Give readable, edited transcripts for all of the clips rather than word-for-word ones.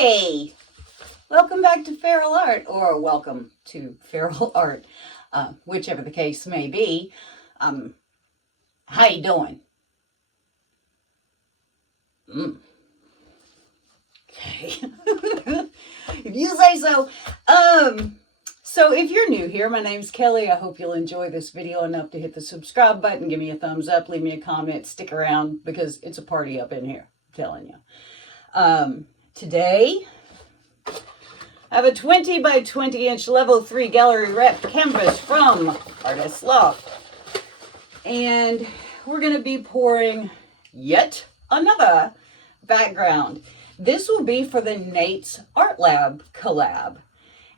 Hey, welcome back to Feral Art, or welcome to Feral Art, whichever the case may be. How you doing? Okay. If you say so. So if you're new here, my name's Kelly. I hope you'll enjoy this video enough to hit the subscribe button, give me a thumbs up, leave me a comment, stick around, because it's a party up in here, I'm telling you. Today, I have a 20 by 20 inch level 3 gallery wrapped canvas from Artist Loft. And we're going to be pouring yet another background. This will be for the Nate's Art Lab collab.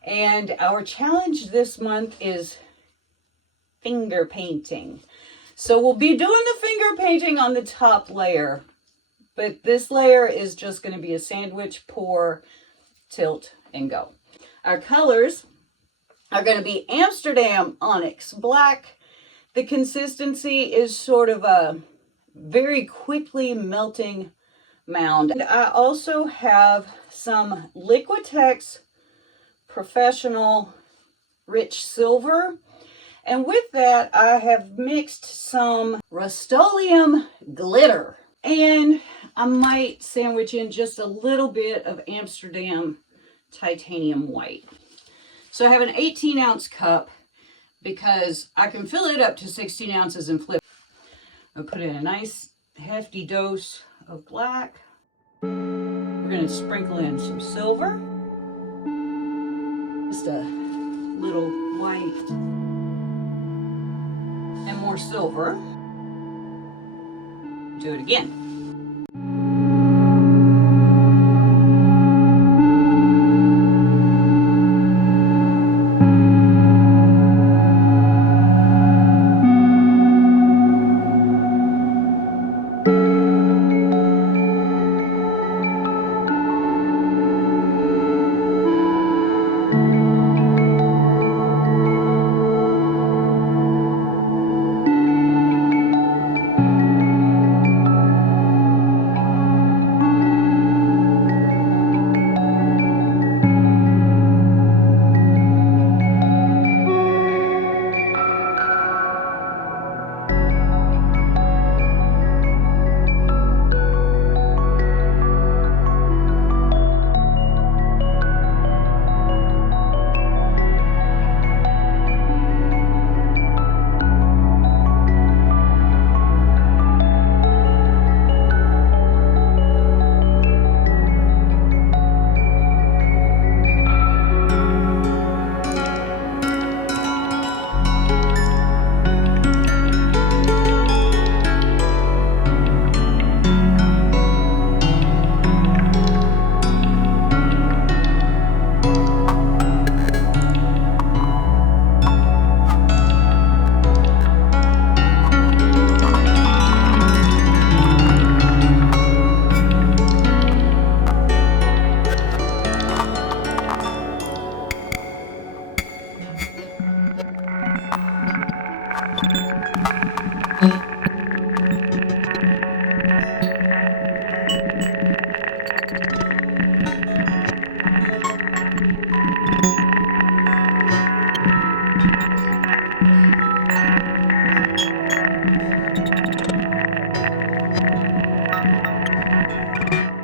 And our challenge this month is finger painting. So we'll be doing the finger painting on the top layer. But this layer is just going to be a sandwich, pour, tilt, and go. Our colors are going to be Amsterdam Onyx Black. The consistency is sort of a very quickly melting mound. And I also have some Liquitex Professional Rich Silver. And with that, I have mixed some Rust-Oleum Glitter. And I might sandwich in just a little bit of Amsterdam Titanium White. So I have an 18-ounce cup because I can fill it up to 16 ounces and flip. I'll put in a nice hefty dose of black. We're going to sprinkle in some silver. Just a little white and more silver. Do it again.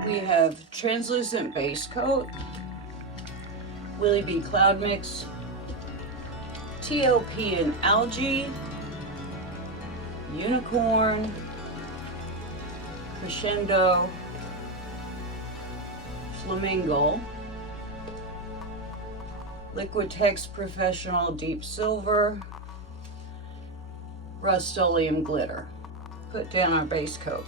We have translucent base coat, Willie B Cloud Mix, TLP and Algae, Unicorn, Crescendo, Flamingo, Liquitex Professional Deep Silver, Rust-Oleum Glitter. Put down our base coat.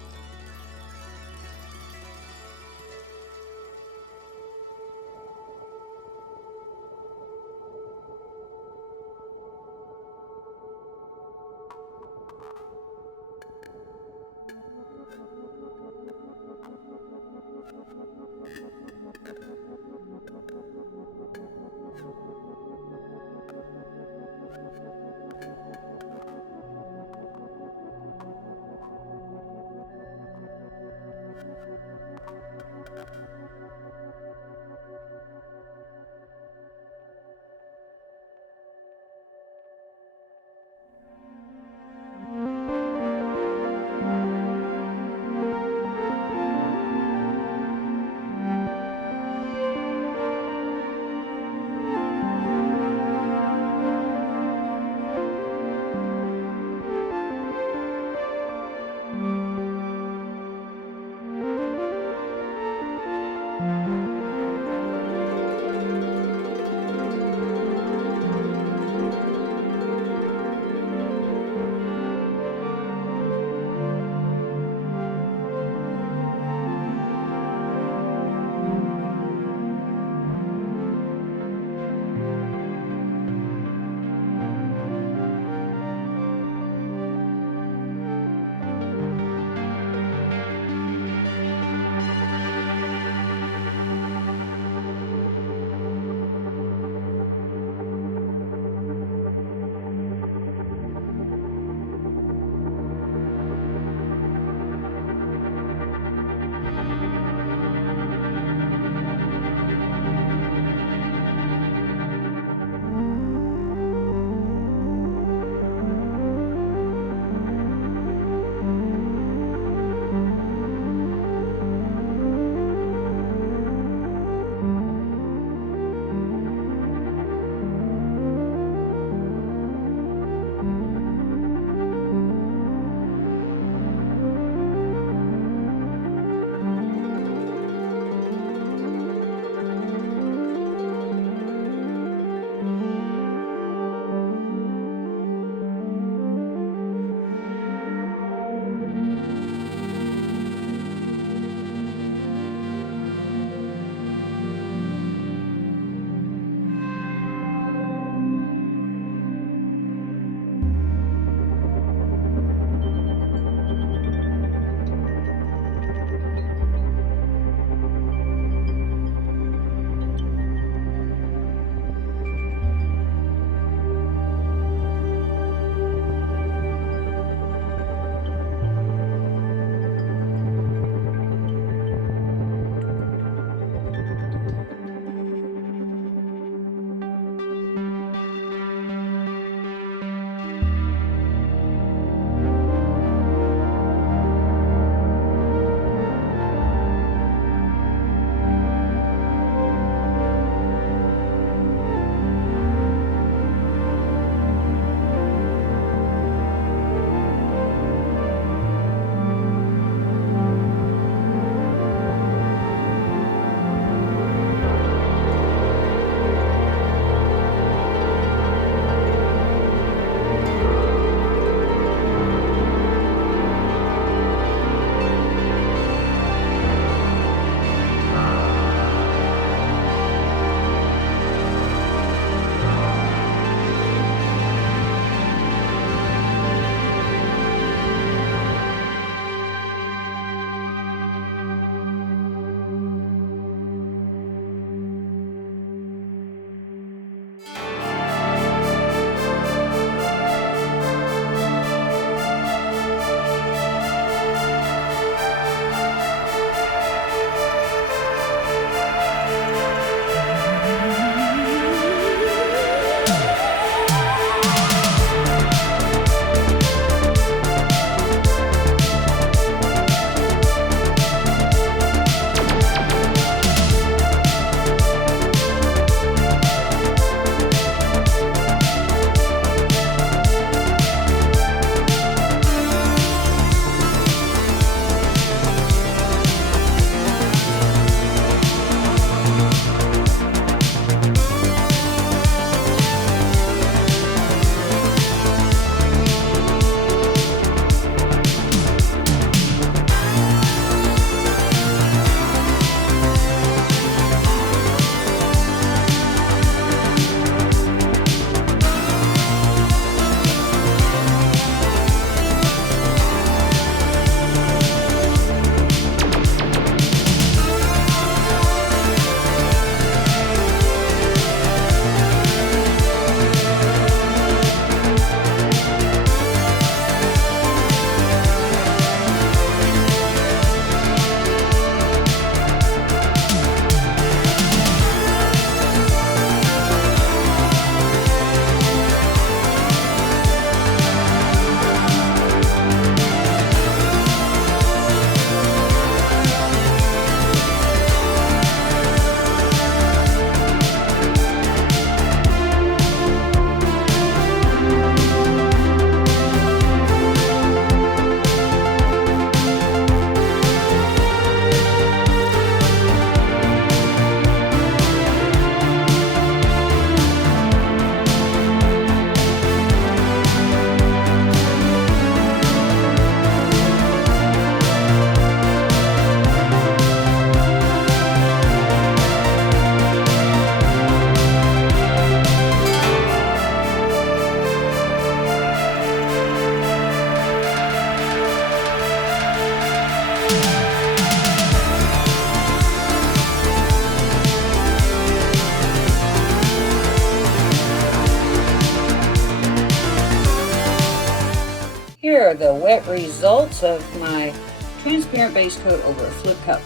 here are the wet results of my transparent base coat over a flip cup,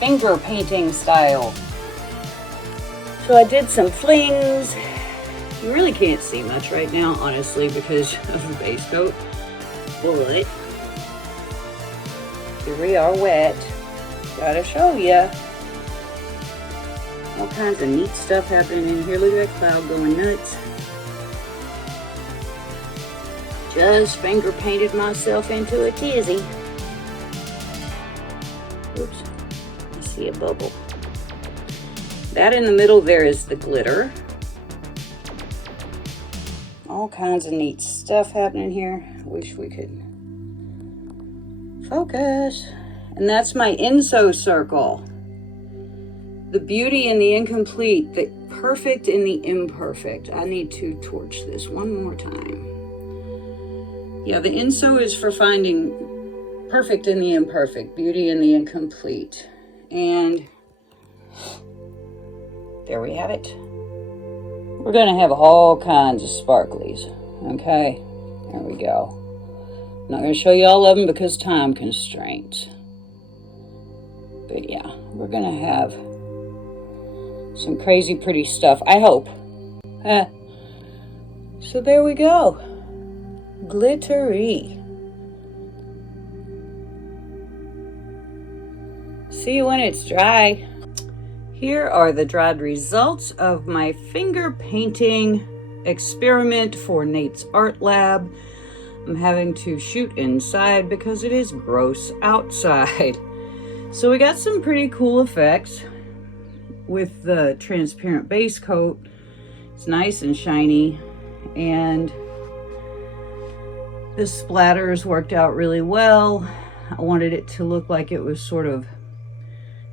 finger painting style. So I did some flings. You really can't see much right now, honestly, because of the base coat. But here we are wet. Gotta show ya. All kinds of neat stuff happening in here. Look at that cloud going nuts. Just finger painted myself into a tizzy. Oops, I see a bubble. That in the middle there is the glitter. All kinds of neat stuff happening here. I wish we could focus. And that's my Enso circle. The beauty in the incomplete, the perfect in the imperfect. I need to torch this one more time. Yeah, the Enso is for finding perfect in the imperfect, beauty in the incomplete. And there we have it. We're gonna have all kinds of sparklies, okay? There we go. I'm not gonna show you all of them because time constraints. But yeah, we're gonna have some crazy pretty stuff, I hope. So there we go. Glittery. See you when it's dry. Here are the dried results of my finger painting experiment for Nate's Art Lab. I'm having to shoot inside because it is gross outside. So we got some pretty cool effects with the transparent base coat. It's nice and shiny, and the splatters worked out really well. I wanted it to look like it was sort of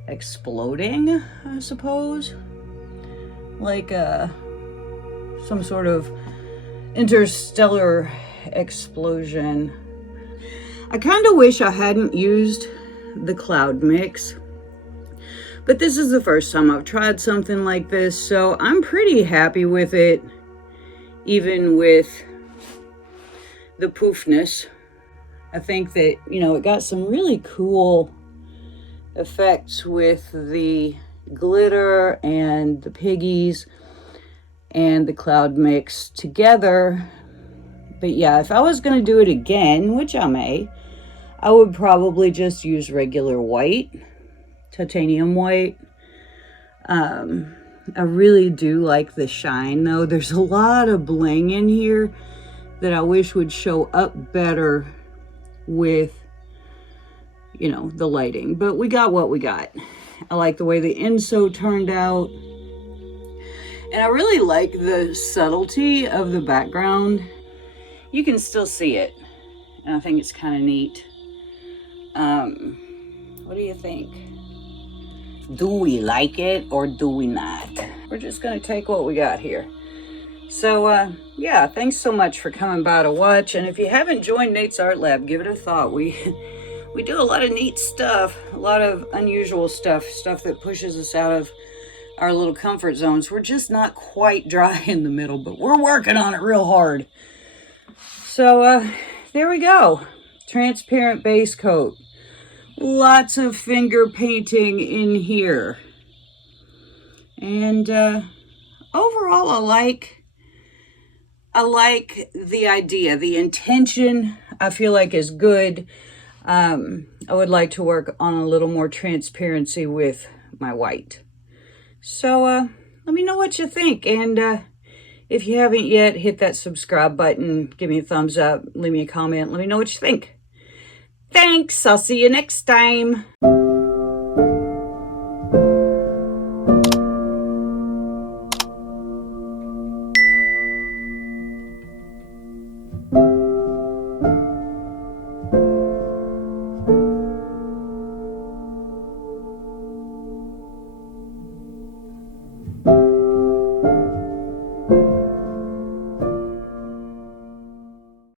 exploding, I suppose, like some sort of interstellar explosion. I kind of wish I hadn't used the cloud mix, but this is the first time I've tried something like this, so I'm pretty happy with it, even with the poofness. I think that, you know, it got some really cool effects with the glitter and the piggies and the cloud mix together. But yeah, if I was going to do it again, which I may, I would probably just use regular white, titanium white. I really do like the shine though. There's a lot of bling in here that I wish would show up better with, you know, the lighting, but we got what we got. I like the way the Enso turned out, and I really like the subtlety of the background. You can still see it, and I think it's kind of neat. What do you think? Do we like it or do we not? We're just gonna take what we got here. So yeah, thanks so much for coming by to watch, and if you haven't joined Nate's Art Lab, give it a thought. We do a lot of neat stuff, a lot of unusual stuff that pushes us out of our little comfort zones. We're just not quite dry in the middle, but we're working on it real hard. So there we go. Transparent base coat. Lots of finger painting in here. And overall, I like the idea. The intention, I feel like, is good. I would like to work on a little more transparency with my white. So let me know what you think. And if you haven't yet, hit that subscribe button. Give me a thumbs up. Leave me a comment. Let me know what you think. Thanks. I'll see you next time.